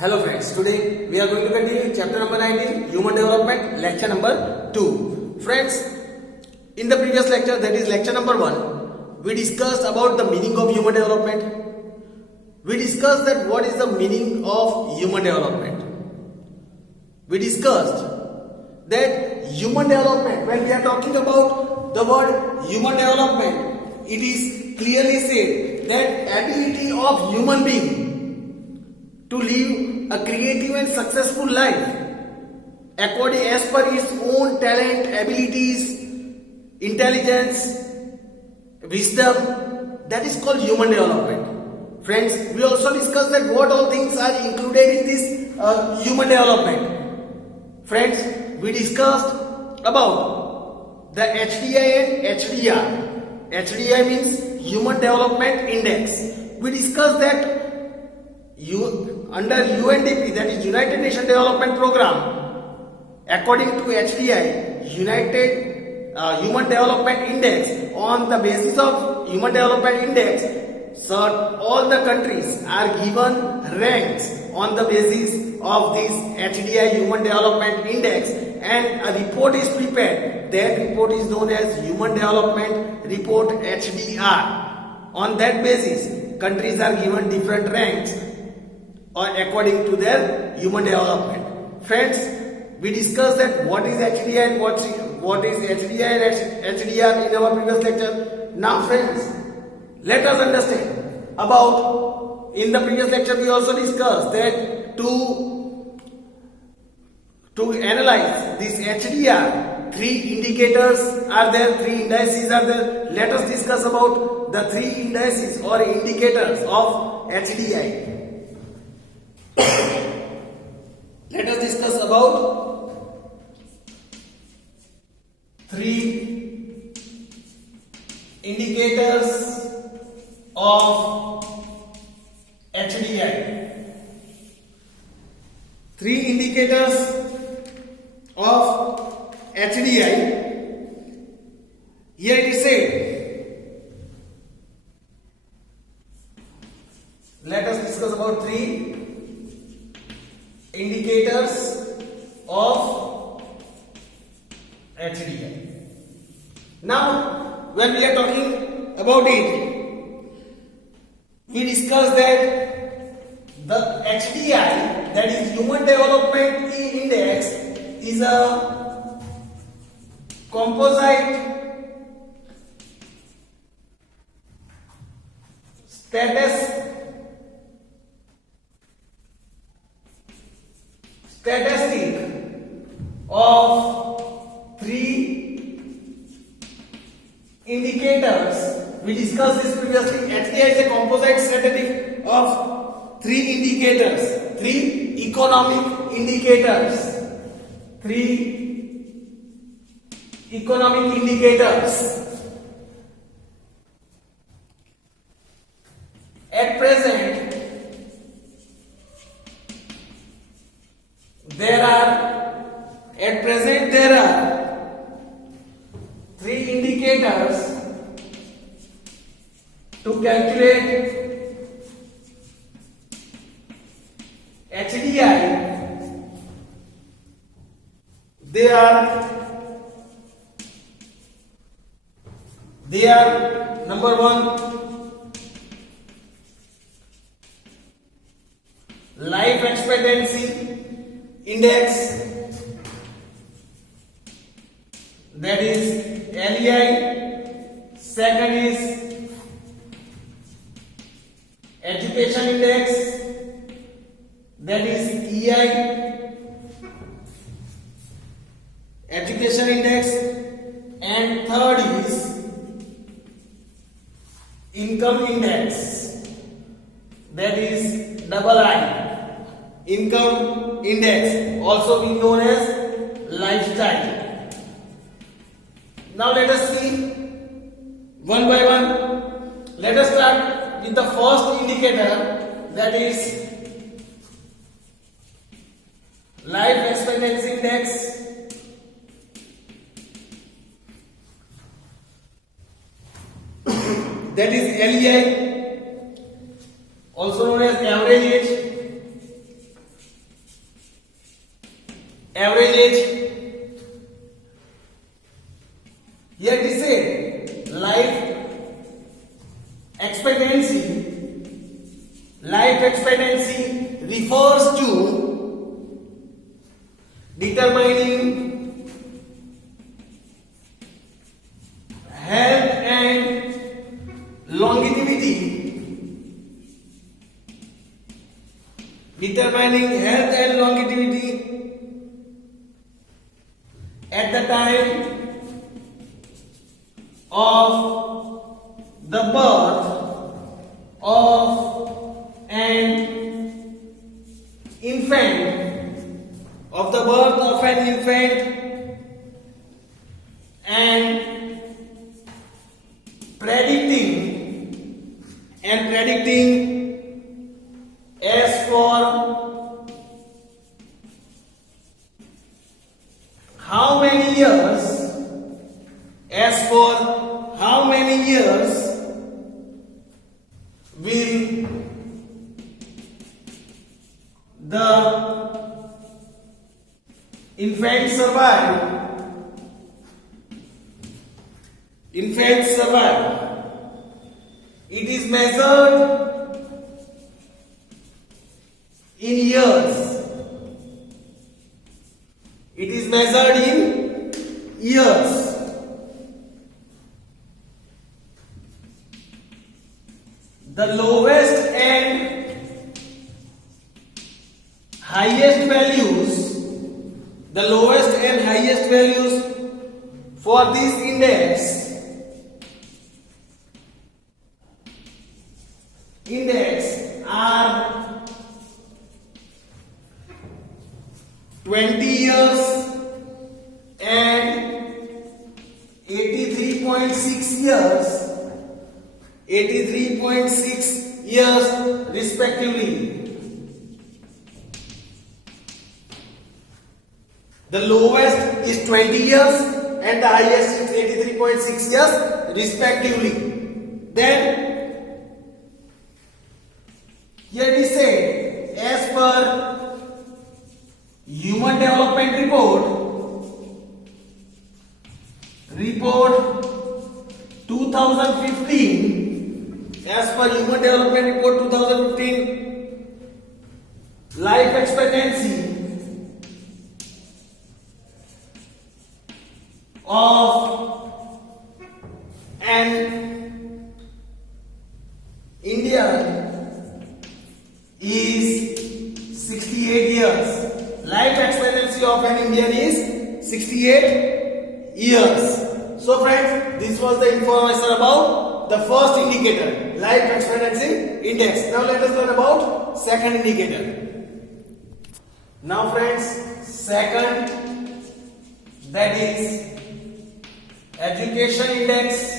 Hello friends, today we are going to continue chapter number 19, Human Development, lecture number 2. Friends, in the previous lecture, that is lecture number 1, we discussed about the meaning of human development. We discussed that what is the meaning of human development. We discussed that human development, when we are talking about the word human development, it is clearly said that ability of human being to live a creative and successful life according as per its own talent, abilities, intelligence, wisdom, that is called human development. Friends, we also discussed that what all things are included in this human development. Friends, we discussed about the HDI and HDR. HDI means Human Development Index. We discussed that under UNDP, that is United Nations Development Program, according to HDI, Human Development Index, on the basis of Human Development Index, so all the countries are given ranks on the basis of this HDI Human Development Index, and a report is prepared. That report is known as Human Development Report HDR. On that basis, countries are given different ranks or according to their human development. Friends, we discussed that what is HDI and what is HDI and HDR in our previous lecture. Now friends, let us understand about, in the previous lecture we also discussed that to analyze this HDR, three indicators are there, three indices are there. Let us discuss about the three indices or indicators of HDI. Let us discuss about three indicators of HDI. Three indicators of HDI. Here it is said. Let us discuss about three indicators of HDI. Now, when we are talking about it, we discussed that the HDI, that is Human Development Index, is a composite statistic of three indicators. We discussed this previously. HDI is a composite statistic of three indicators, three economic indicators, At present, there are three indicators to calculate HDI. They are number one, life expectancy index, that is LEI. Second is education index, that is EI, education index, and third is income index, that is II, income index, also being known as lifestyle. Now let us see one by one. Let us start with the first indicator, that is life expectancy index. That is LEI, also known as average age. average age. Here it is said life expectancy. Life expectancy refers to determining health and longevity. Determining health and longevity at the time of the birth of an infant, and predicting as for how many years will the infant survive. It is measured in years. The lowest and highest values for this index are 20 years and 83.6 years respectively. The lowest is 20 years and the highest is 83.6 years respectively. Then here it is said, as per Human Development Report 2015, as per Human Development Report 2015, life expectancy of an Indian is 68 years. Life expectancy of an Indian is 68 years. So friends, this was the information about the first indicator, life expectancy index. Now let us learn about second indicator. Now friends, second, that is education index.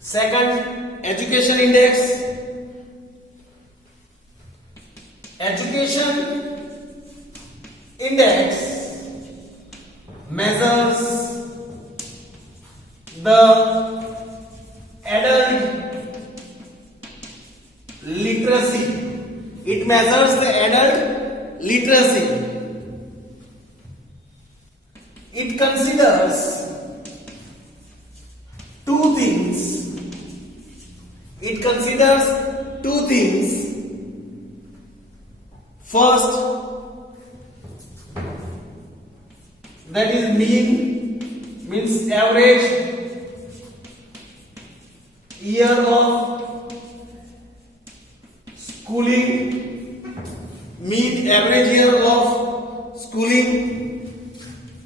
Second, education index. Education index measures the adult literacy. It measures the adult literacy. It considers two things. First, that is means average year of schooling,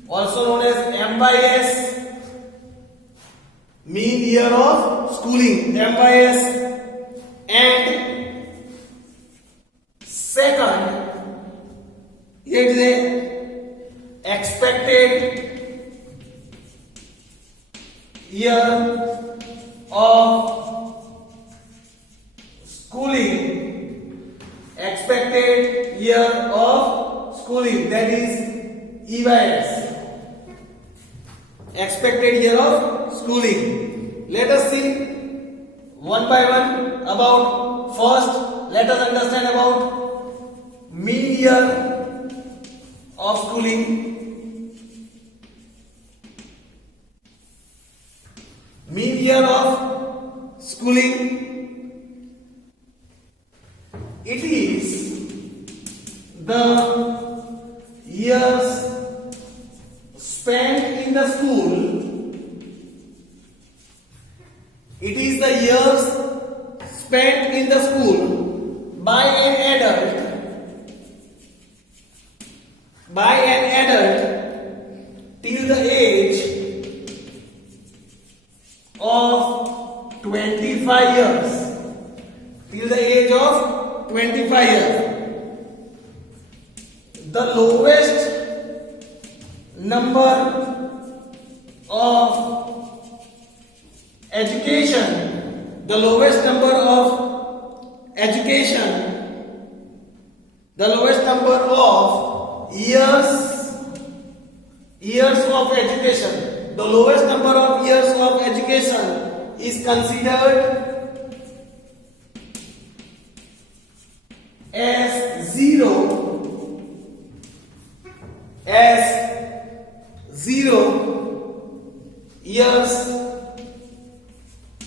also known as MYS, mean year of schooling, MYS. And second, it is a expected year of schooling, that is EYS, expected year of schooling. Let us see one by one about first. Let us understand about year of schooling, mean year of schooling, it is the years spent in the school. It is the years spent in the school by an adult till the age of 25 years. Till the age of 25 years. The lowest number of education, the lowest number of education, the lowest number of years of education, the lowest number of years of education is considered as zero years,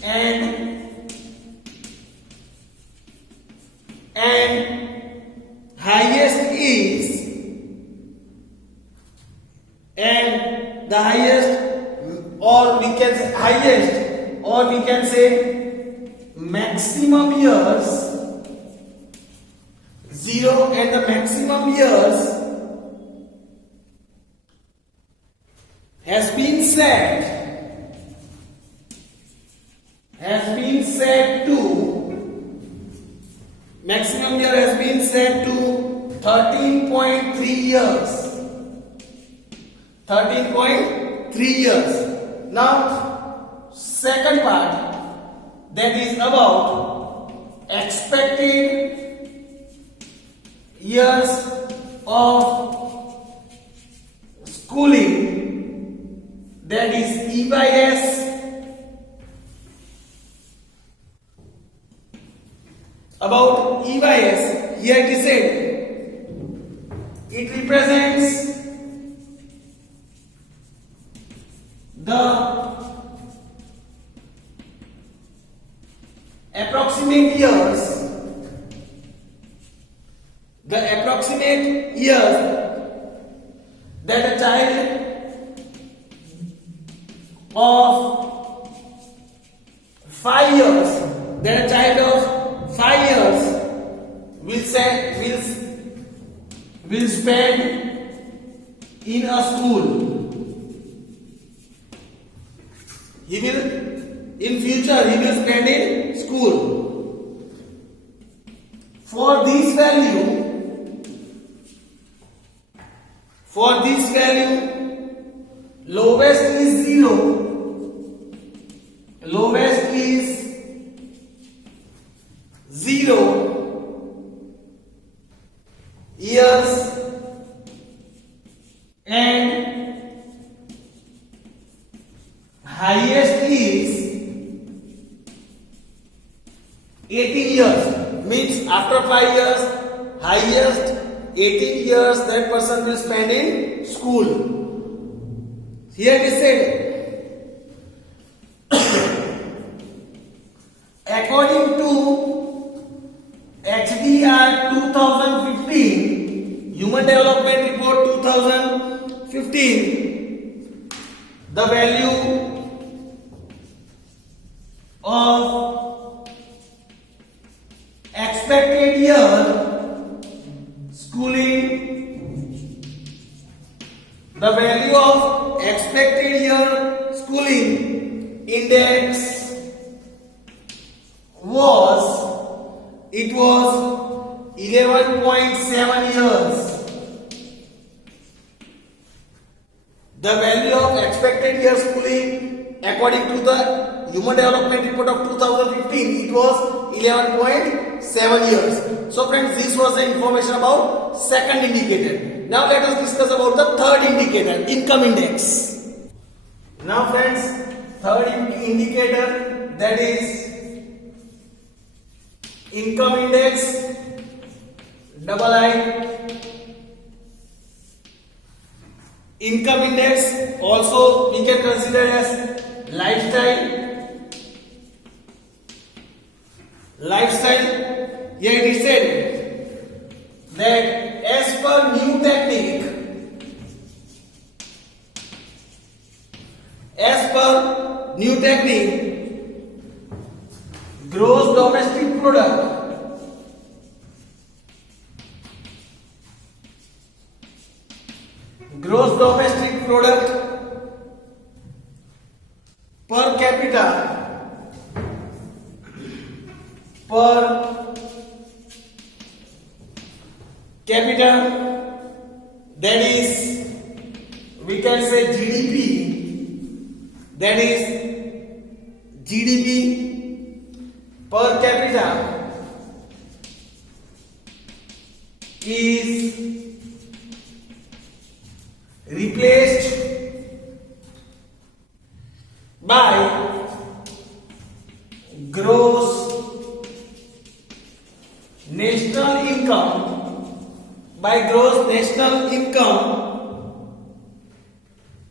and highest is, and the highest, or we can say maximum years, zero, and the maximum years has been set to, maximum year has been set to 13.3 years. 13.3 years. Now, second part, that is about expected years of schooling, that is EYS. About EYS, here it is said, it represents the approximate years that a child of 5 years, will spend in a school. In future he will spend in school. For this value, lowest is 0. Lowest is 0 years, and highest is 18 years. Means after 5 years, highest 18 years that person will spend in school. Here it is said, according to HDR 2015, Human Development Report 2015, the value of expected year schooling, the value of expected year schooling index was 11.7 years. The value of expected year schooling according to the Human Development Report of 2015, it was 11.7 years. So friends, this was the information about second indicator. Now let us discuss about the third indicator, income index. Now friends, third indicator, that is income index double I. Income index also we can consider as lifestyle. Here it is said that as per new technique, gross domestic product per capita that is we can say GDP, that is GDP per capita is replaced by gross national income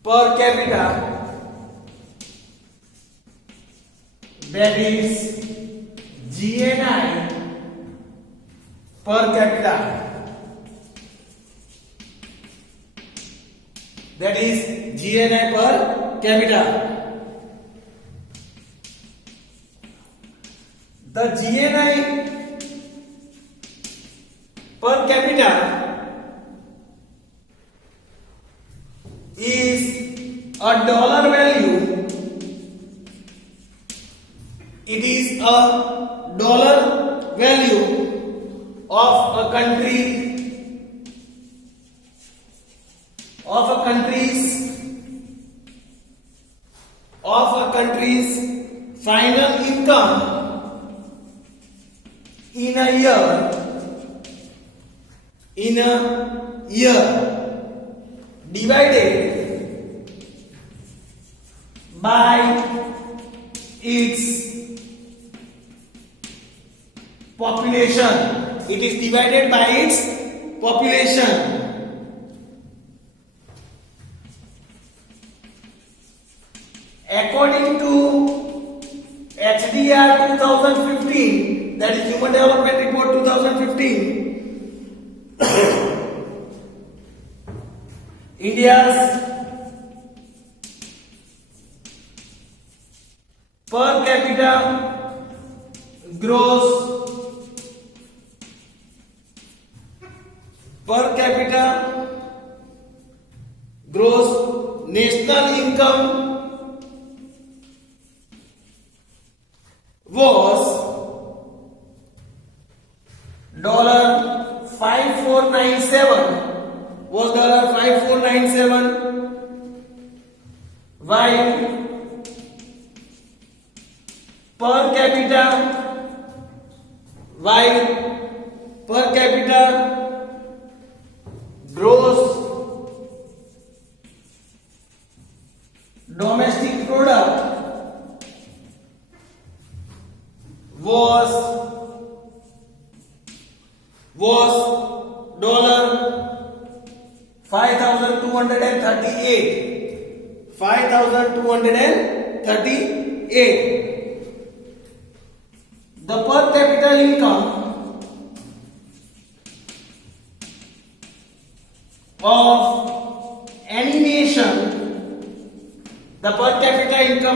per capita, that is GNI per capita, that is GNI per capita. The GNI per capita is a dollar value. It is a dollar value of a country's final income in a year divided by its population. It is divided by its population. According to HDR 2015, that is Human Development Report 2015, India's per capita gross national income was $5497, while per capita gross domestic product was $5,238. The per capita income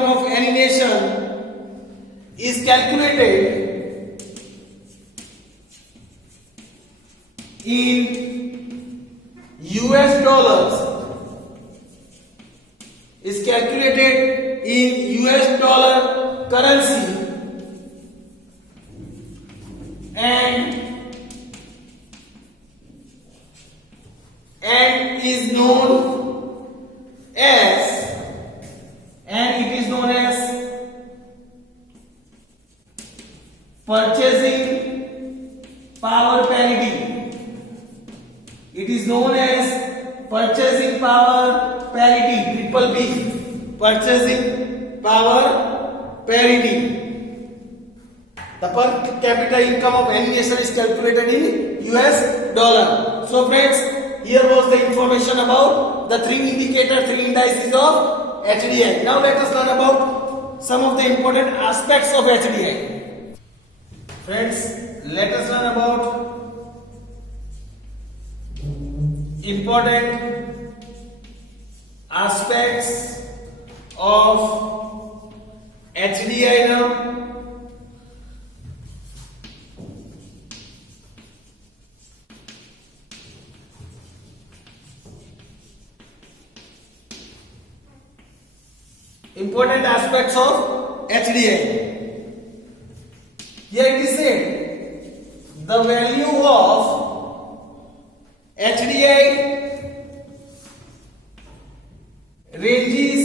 of any nation, is calculated in US dollars, currency, and it is known as purchasing power parity. It is known as purchasing power parity, triple P, purchasing power parity. The per capita income of any nation is calculated in US dollar. So friends, here was the information about the three indices of HDI. Now let us learn about some of the important aspects of HDI. Friends, let us learn about important aspects of HDI now. Important aspects of HDI. Here it is said the value of HDI ranges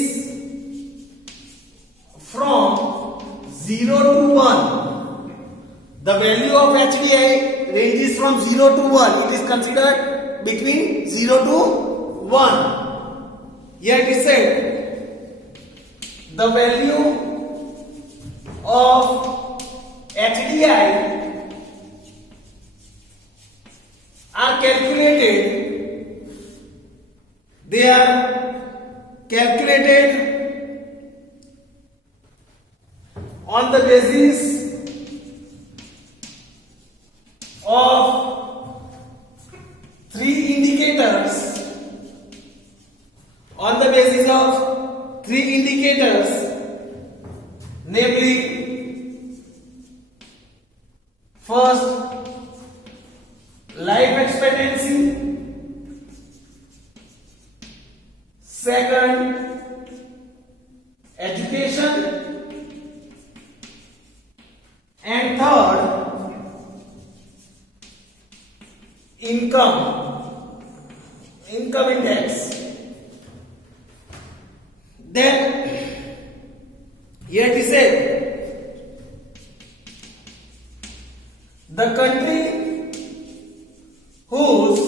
from 0 to 1. The value of HDI ranges from 0 to 1. It is considered between 0 to 1. Here it is said the value of HDI are calculated. They are calculated on the basis of three indicators. On the basis of three indicators, namely, first, life expectancy, second, education, and third, income index. Then here it is said the country whose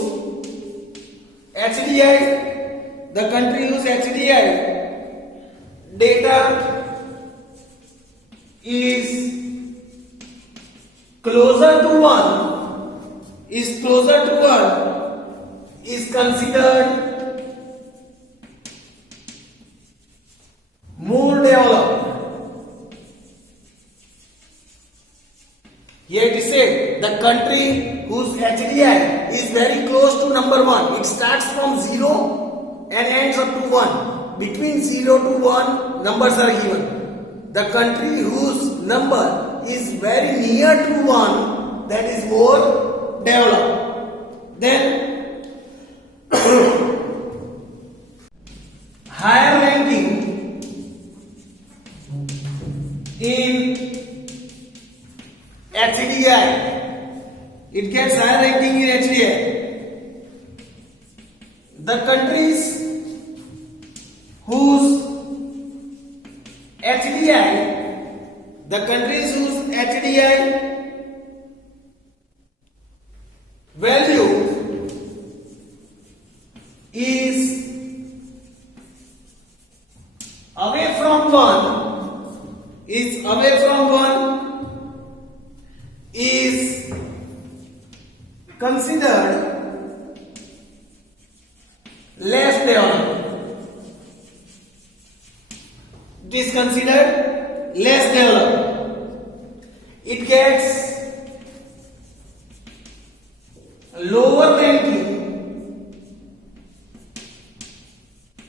HDI data is closer to 1 is considered more developed. Here it is said the country whose HDI is very close to number 1. It starts from 0 and ends up to 1. Between 0 to 1 numbers are given. The country whose number is very near to 1, that is more developed. Then higher ranking in HDI. It gets higher ranking in HDI. The countries whose HDI value is away from 1 is considered less developed. It is considered less developed. It gets lower ranking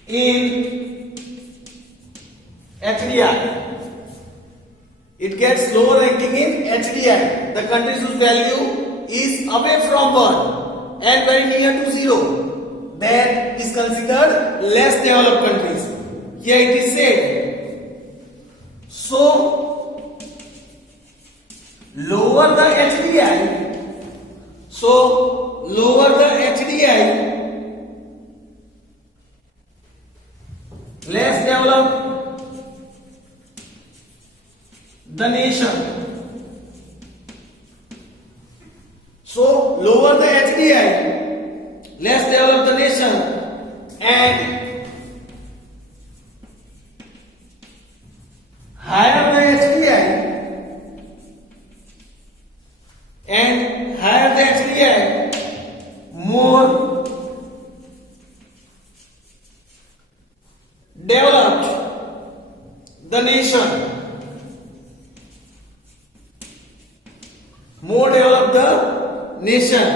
in HDI. It gets lower ranking in HDI. The countries whose value is away from 1 and very near to 0, that is considered less developed countries. Here it is said, so lower the HDI, less developed the nation. So lower the HDI, less developed the nation, and higher the HDI, more developed the nation, more developed the nation.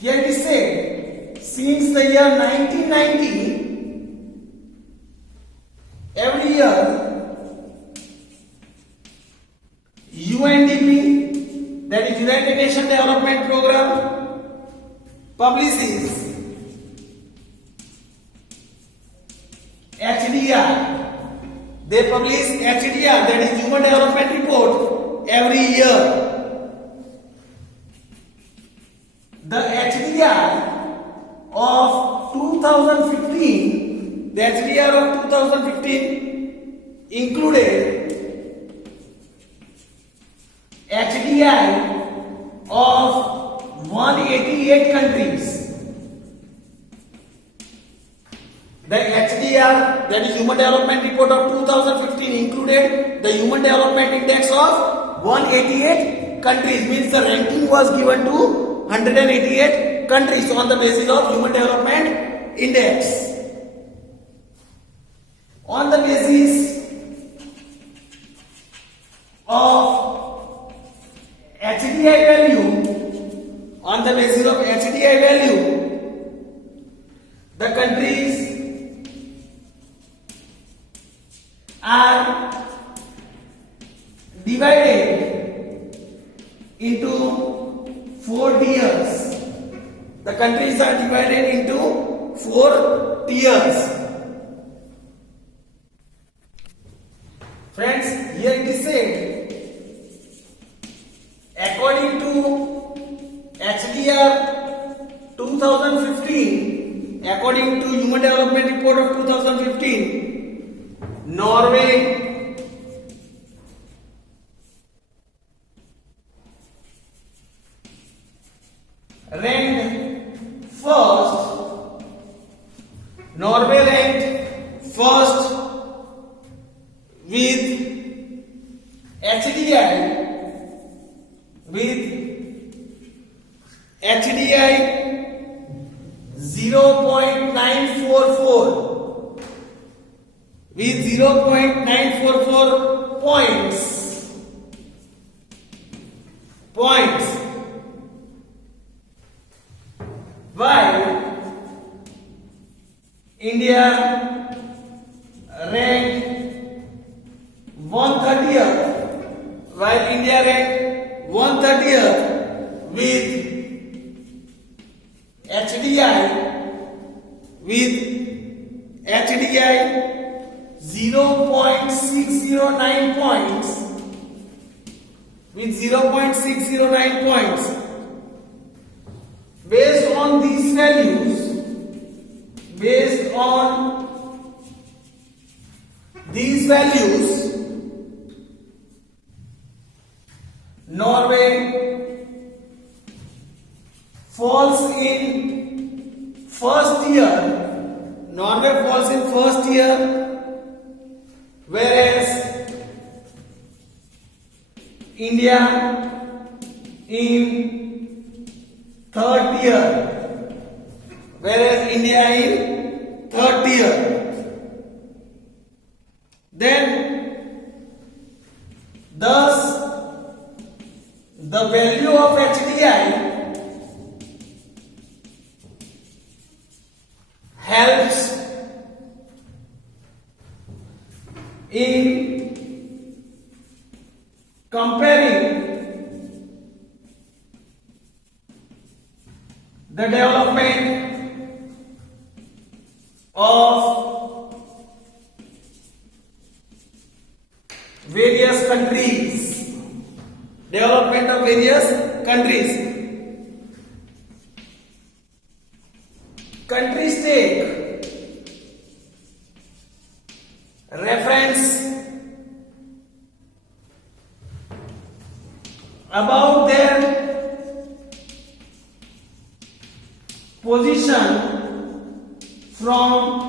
Here it is said, since the year 1990, every year UNDP, that is United Nations Development Program, publishes HDR. They publish HDR, that is Human Development Report, every year. The HDR of 2015, the HDR of 2015 included HDI of 188 countries. The HDR, that is Human Development Report of 2015, included the Human Development Index of 188 countries. Means the ranking was given to 188 countries on the basis of Human Development Index. On the basis of HDI value, on the basis of HDI value, the countries are divided into 4 tiers. The countries are divided into 4 tiers. Friends, here it is said, according to HDR 2015, according to Human Development Report of 2015, Norway ranked first. Norway ranked first with HDI 0.944 with 0.944 points. While India ranked 130th, with HDI 0.609 points, based on these values, Norway falls in first tier, whereas India in third tier. Then thus the value of HDI helps in comparing the development of various countries. Countries take reference about their position from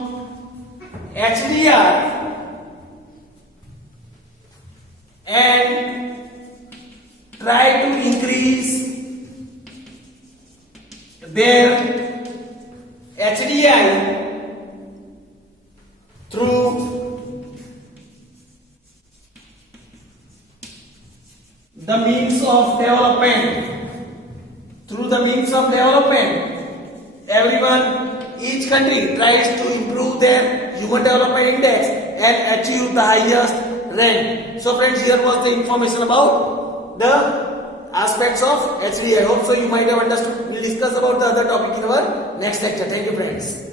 HDR and try to increase their HDI through the means of development. Through the means of development, everyone, each country tries to improve their human development index and achieve the highest rank. So friends, here was the information about the aspects of HDI. I hope so you might have understood. We'll discuss about the other topic in our next lecture. Thank you friends.